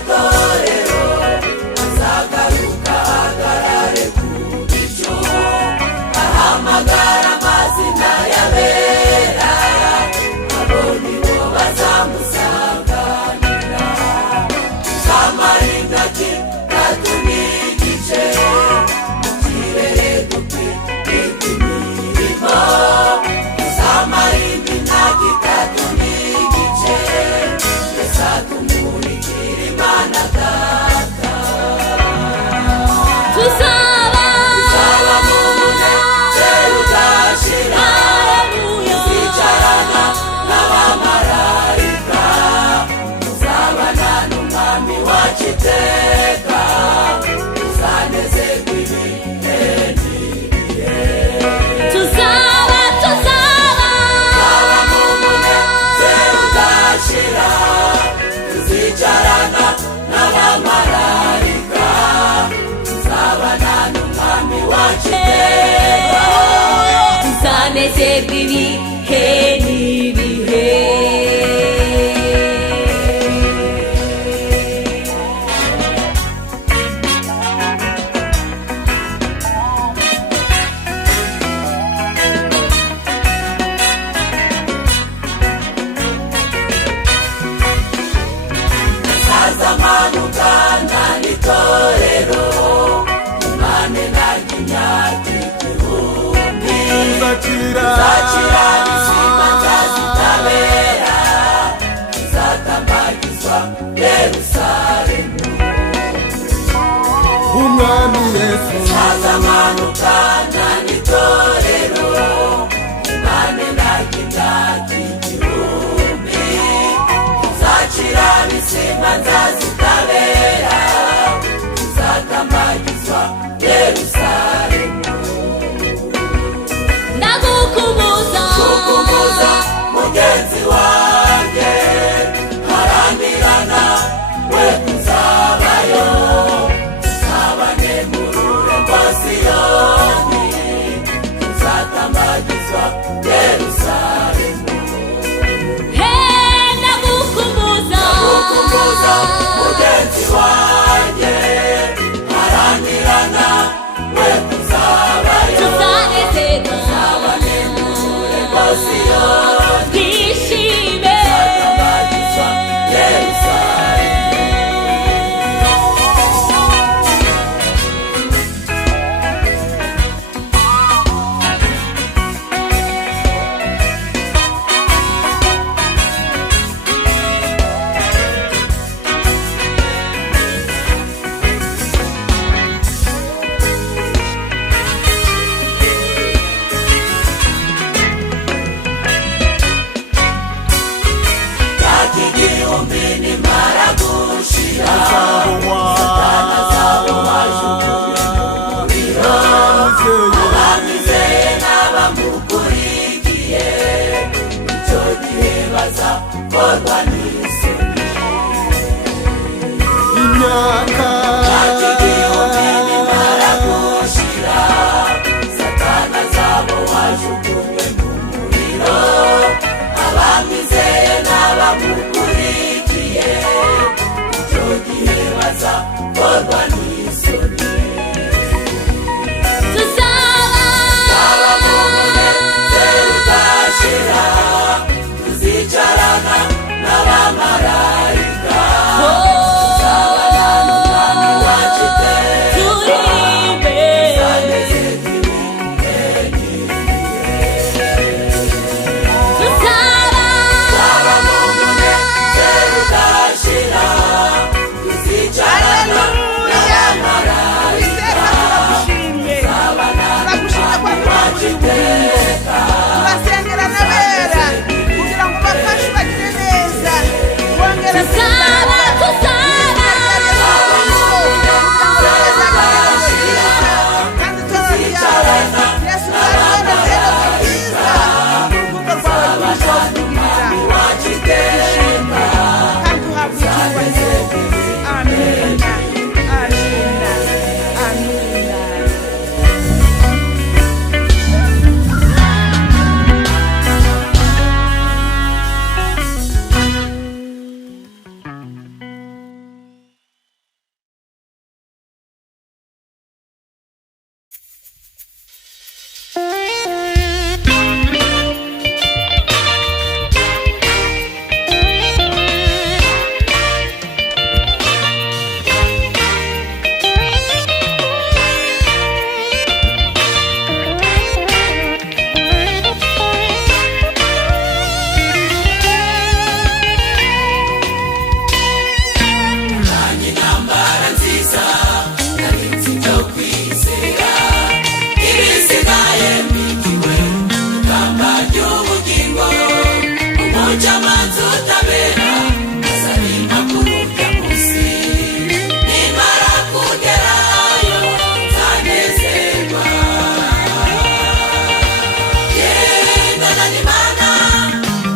itorero azagaruka ahagarare ku bicu ahamagara amazina y'abera abo nibo bazamusanganira tuzamara imyaka itatu n'igice mu kirere dufite imirimo tuzamara indi myaka itatu n'igice mbese tumurikira Imana Data tuzaba mu munezero udashira tuzicarana n'abamarayika tuzabana n'umwami wacu iteka tuzanezerwa ibihe n'ibihe tuzaba mu munezero udashira tuzicarana n'abamarayika tuzabana n'umwami wacu iteka tuzanezerwa ibihe n'ibihe azamanukana n'itorero imane naryo imyaka igihumbi tuzacira isima nzazitabera zizatambagizwa Yerusalemu umwami Yesu azamanukana n'itorero imane naryo imyaka igihumbi tuzacira isima nzazitabera zizatambagizwa Yerusalemu ndagukubuza mugenzi wanjye haranirana we kuzabayo tuzabane mu rurembo Siyoni tuzatambagizwa Yerusalemu ndagukubuza mugenzi wanjye haranirana we kuzabayo tuzabane mu rurembo Siyoni twishime tuzatambagizwa Yerusalemu igihumbi nimara gushira Satani azabohwajugunywe mu muriro abamwizeye n'abamukurikiye icyo gihe bazakorwa n'isoni imyaka igihumbi nimara gushira Satani azabohwajugunywe mu muriro abamwizeye n'abamukurikiye icyo gihe bazakorwa n'isoni tuzaba mu munezero udashira tuzicarana n'abamarayika tuzabana n'umwami Imana ni Imana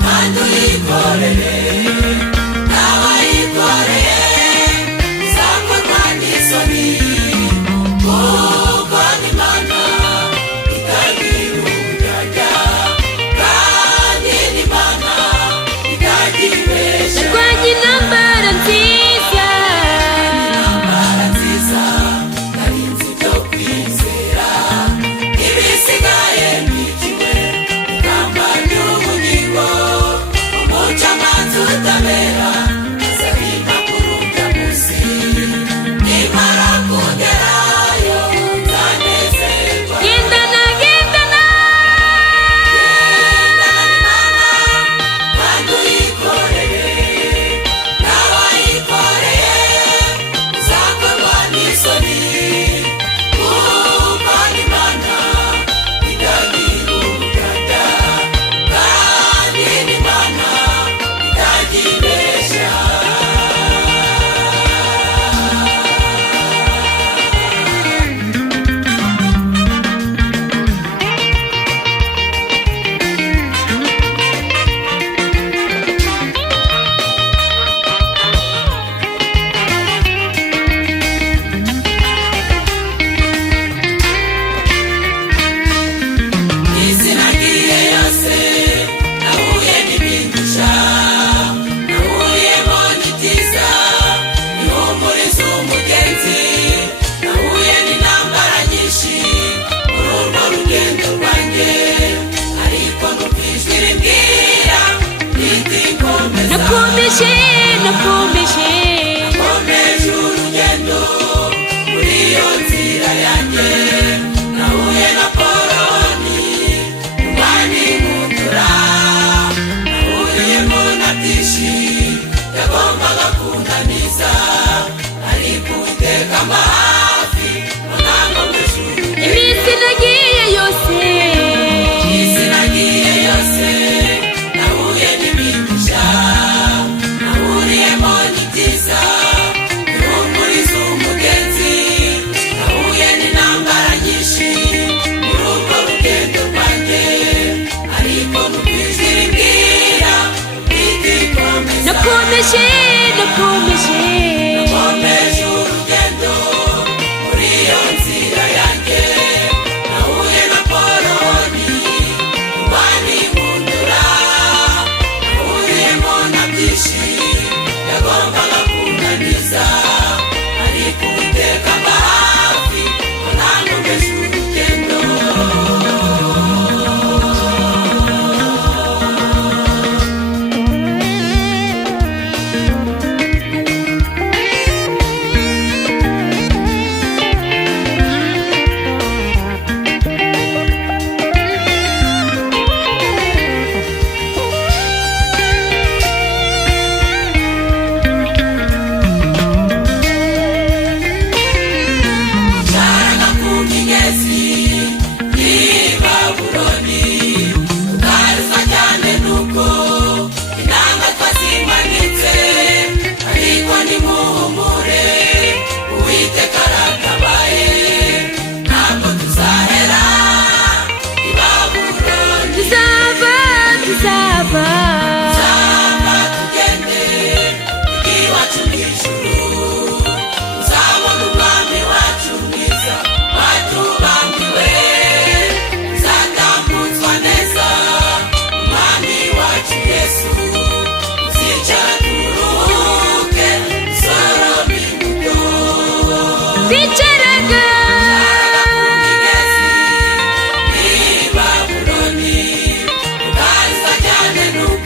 kandi uyikorere, nawe ayikoreye uzakorwa n'isoni, kuko ni Imana itagira uburyarya kandi ni Imana itagira ibeshya. narwanye intambara nziza, intambara nziza narinzi byo kwizera, ibisigaye mbikiwe ingamba ry'ubugingo, umucamanza utabera azabimpa kurunda munsi, nimara kugerayo nzanezerwa. gendana gendana Gendana n'Imana kandi uyikorere, nawe ayikoreye uzakorwa n'isoni, kuko ni Imana itagira uburyarya kandi ni Imana itagira ibeshya. Izina ngiye yose nahuye n'ibindusha, nahuriyemo n'ibyiza bihumuriza umugenzi, nahuye n'intambara nyinshi muri urwo rugendo rwanjye, ariko numva ijwi rimbwira riti komeza. nakomeje nakomeje Nakomeje urugendo muri iyo nzira yanjye, nahuye na Koroni umwami nkundura, nahuriyemo na byinshi yagombaga kunaniza, ariko Uwiteka amba hafi ngo nankomeje urugendo. iminsi nagiye yose, Isi nagiye yose nahuye n'ibindusha, nahuriyemo n'ibyiza bihumuriza umugenzi, nahuye n'intambara nyinshi muri urwo rugendo rwanjye, ariko numva ijwi rimbwira riti komeza. nakomeje nakomeje Nakomeje urugendo muri iyo nzira yanjye, nahuye na Koroni umwami nkundura, nahuriyemo na byinshi yagombaga kunaniza, ariko Uwiteka amba hafi ngo nankomeje urugendo. Nsharaga ku migezi y'i Babuloni, ugaruka cyane nuko inanga twazimanitse, ariko nimuhumure Uwiteka aratabaye, ntabwo tuzahera i Babuloni. tuzaba tuzaba Tuzaba tugende iwacu mu ijuru, uzabona umwami wacu mwiza watubambiwe, uzatambutswa neza umwami wacu Yesu, uzicara turuhuke dusorome imbuto. bicaraga Imigezi y'i Babuloni, ugaruka cyane nuko